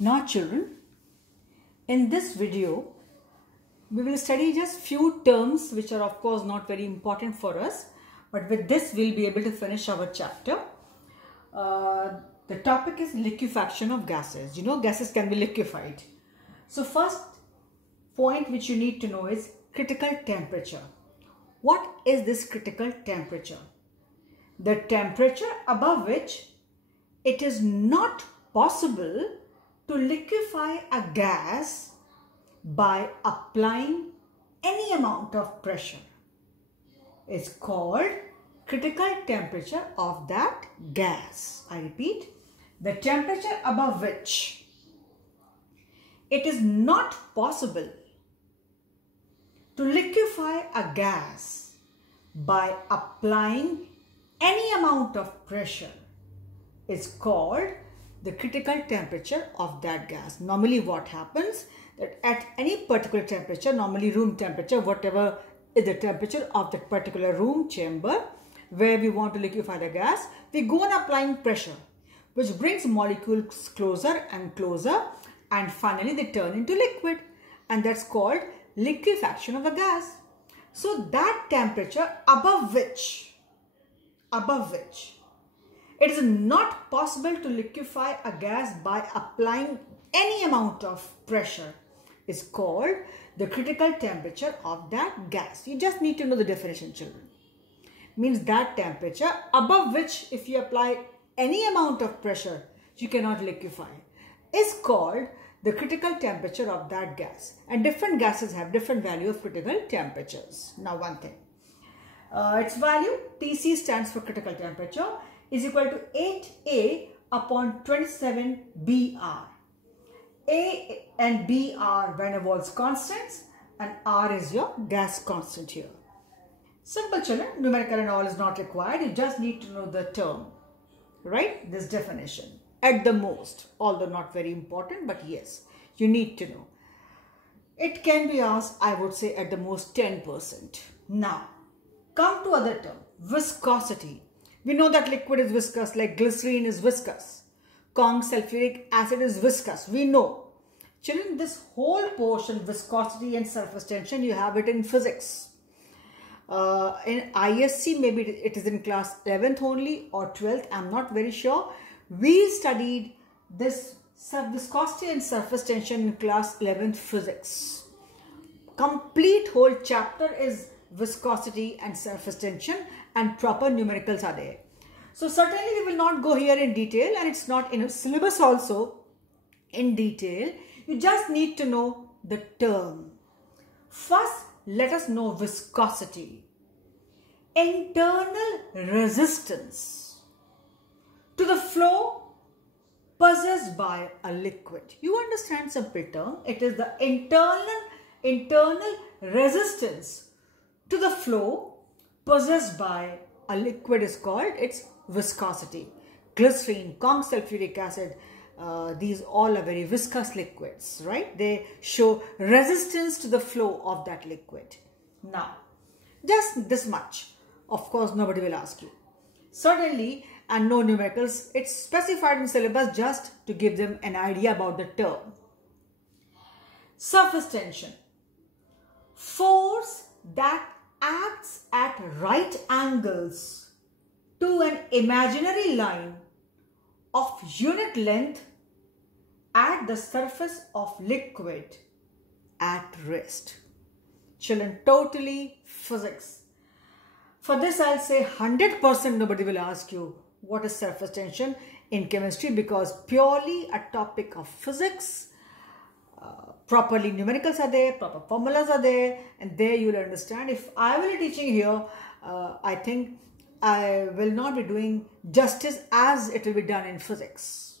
Now children, in this video, we will study just few terms which are of course not very important for us, but with this we'll be able to finish our chapter. The topic is liquefaction of gases. You know, gases can be liquefied. So first point which you need to know is critical temperature. What is this critical temperature? The temperature above which it is not possible to liquefy a gas by applying any amount of pressure is called critical temperature of that gas. I repeat, the temperature above which it is not possible to liquefy a gas by applying any amount of pressure is called the critical temperature of that gas. Normally what happens that at any particular temperature, normally room temperature, whatever is the temperature of that particular room chamber where we want to liquefy the gas, we go on applying pressure which brings molecules closer and closer and finally they turn into liquid, and that's called liquefaction of the gas. So that temperature above which it is not possible to liquefy a gas by applying any amount of pressure is called the critical temperature of that gas. You just need to know the definition, children. Means that temperature above which if you apply any amount of pressure you cannot liquefy is called the critical temperature of that gas. And different gases have different value of critical temperatures. Now one thing, its value Tc stands for critical temperature is equal to 8A upon 27 Br. A and B are van der Waals constants and R is your gas constant here. Simple children, numerical and all is not required. You just need to know the term, right? This definition at the most, although not very important, but yes, you need to know. It can be asked, I would say at the most 10%. Now, come to other term, viscosity. We know that liquid is viscous, like glycerine is viscous. Conc sulfuric acid is viscous. We know. Children, this whole portion, viscosity and surface tension, you have it in physics. In ISC, maybe it is in class 11th only or 12th. I'm not very sure. We studied this viscosity and surface tension in class 11th physics. Complete whole chapter is viscosity and surface tension and proper numericals are there. So certainly we will not go here in detail, and it's not in a syllabus also in detail. You just need to know the term. First, let us know viscosity. Internal resistance to the flow possessed by a liquid. You understand simple term. It is the internal resistance to the flow possessed by a liquid is called its viscosity. Glycerine, conc sulfuric acid, these all are very viscous liquids, right? They show resistance to the flow of that liquid. Now, just this much. Of course, nobody will ask you. Certainly, and no numericals. It's specified in syllabus just to give them an idea about the term. Surface tension. Force that acts at right angles to an imaginary line of unit length at the surface of liquid at rest. Children, totally physics. For this, I'll say 100% nobody will ask you what is surface tension in chemistry, because purely a topic of physics, properly numericals are there, proper formulas are there, and there you will understand. If I will be teaching here, I think I will not be doing justice as it will be done in physics.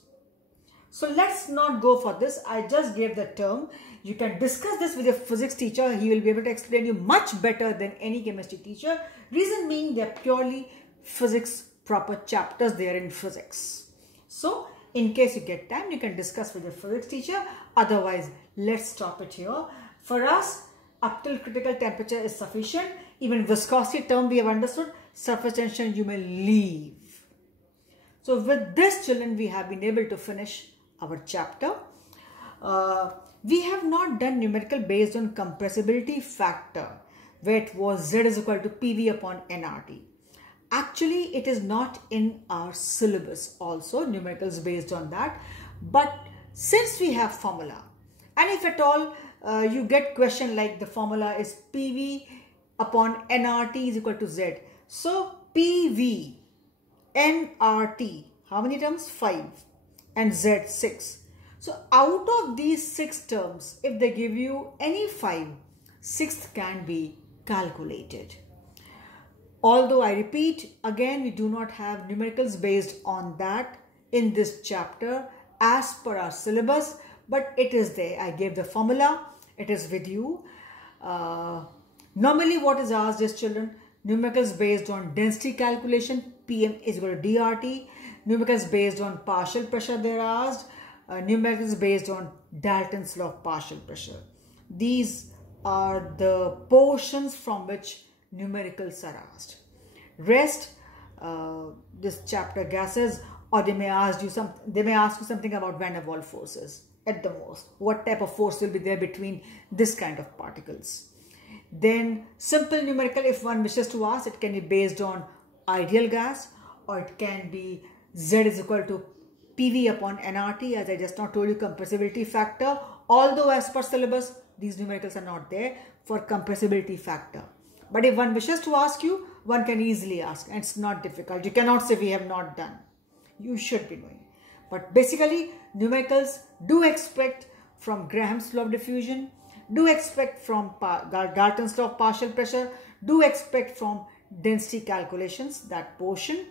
So let's not go for this. I just gave the term. You can discuss this with your physics teacher. He will be able to explain you much better than any chemistry teacher. Reason being, they are purely physics proper chapters there in physics. So in case you get time, you can discuss with your physics teacher. Otherwise, let's stop it here. For us, up till critical temperature is sufficient. Even viscosity term we have understood. Surface tension you may leave. So with this, children, we have been able to finish our chapter. we have not done numerical based on compressibility factor, where it was Z is equal to PV upon nRT. Actually, it is not in our syllabus also, numericals based on that. But since we have formula, and if at all you get question like the formula is PV upon nRT is equal to Z. So PV, nRT, how many terms? 5, and Z 6. So out of these 6 terms, if they give you any 5, 6th can be calculated. Although I repeat, again, we do not have numericals based on that in this chapter as per our syllabus, but it is there. I gave the formula, it is with you. Normally what is asked is, children, numericals based on density calculation, PM is equal to DRT. Numericals based on partial pressure they are asked. Numericals based on Dalton's law of partial pressure. These are the portions from which numericals are asked. Rest, this chapter gases, or they may ask you something about van der Waals forces at the most. What type of force will be there between this kind of particles? Then simple numerical, if one wishes to ask, it can be based on ideal gas, or it can be Z is equal to PV upon nRT, as I just now told you, compressibility factor. Although as per syllabus, these numericals are not there for compressibility factor. But if one wishes to ask you, one can easily ask, and it's not difficult. You cannot say we have not done. You should be doing. But basically, numericals do expect from Graham's law of diffusion, do expect from Dalton's law of partial pressure, do expect from density calculations, that portion,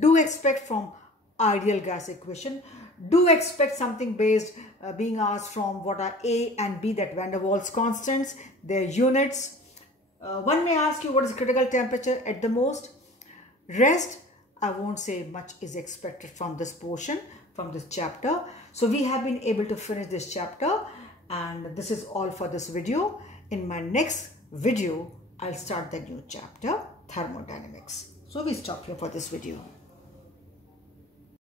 do expect from ideal gas equation, do expect something based being asked from what are A and B, that van der Waals constants, their units. One may ask you what is critical temperature at the most. Rest, I won't say much is expected from this portion, from this chapter. So we have been able to finish this chapter, and this is all for this video. In my next video, I'll start the new chapter, thermodynamics. So we stop here for this video.